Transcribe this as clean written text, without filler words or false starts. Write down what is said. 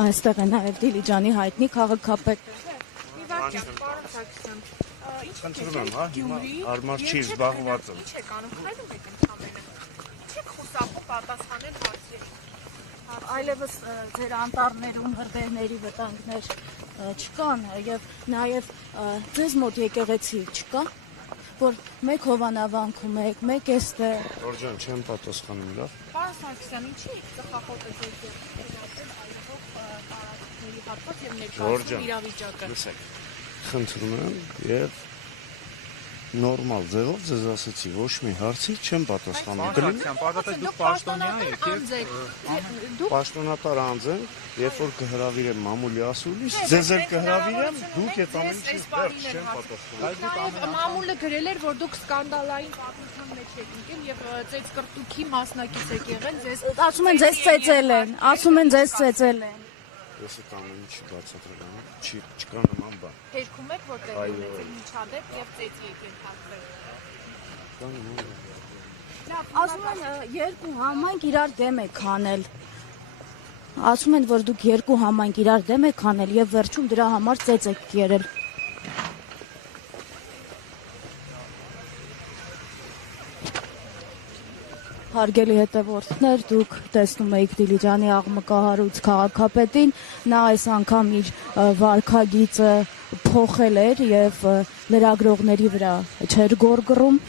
Այստեղ է նաև Դիլիջանի հայտնի քաղաքապետ։ Խնդրում եմ, հա, հիմա հարմար չի զբաղված եմ։ Ինչ եք անում, քայլում եք ընդամենը։ Ինչ եք խուսափում պատասխանել հարցերի։ Այլևս ձեր անտառներում հրդեհների վտանգներ չկան եւ նաեւ ձեզ մոտ եկեղեցի չկա, որ մեկ հովանավանքում եք, մեկ էստեղ։ Ջորջան, չեմ պատասխանում, լավ։ Պարոն Սարգսյան, ինչի եք ծխախոտը ձեր եկեղեցին այլևս տարածքների հատված եւ ներկայացնում իրավիճակը։ Լսեք, խնդրում եմ եւ նորմալ ձևով ձեզ ասեցի, ոչ մի հարցի չեմ պատասխանում։ Դուք պաշտոնյա եք, Պաշտոնատար անձ եմ, երբ որ կհրավիրեմ մամուլի ասուլիս, ձեզ էլ կհրավիրեմ, դուք այդ ամեն ինչի վերջ չեմ պատասխանում։ Մամուլը գրել էր, որ դուք սկանդալային պատմության մեջ եք ընկել եւ ծեծկրտուքի մասնակից եք եղել, ձեզ Ասում են ձեզ ծեծել են, ասում են ձեզ ծեծել են։ Ես այդ ամեն ինչի բացատրել եմ, չկա նման բան։ հերքում եք, որտեղ ունեցել միջադեպ եւ ծեծի եք ենթարկվել։ Ասում են երկու համայնք իրար դեմ եք հանել։ Ասում են, որ դուք երկու համայնք իրար դեմ եք հանել եւ վերջում դրա համար ծեծ եք կերել։ Հարգելի հետևորդներ, դուք տեսնում եք Դիլիջանի աղմկահարույց քաղաքապետին, նա այս անգամ իր վարքագիծը փոխել էր եւ լրագրողների վրա չէր գոռգռում։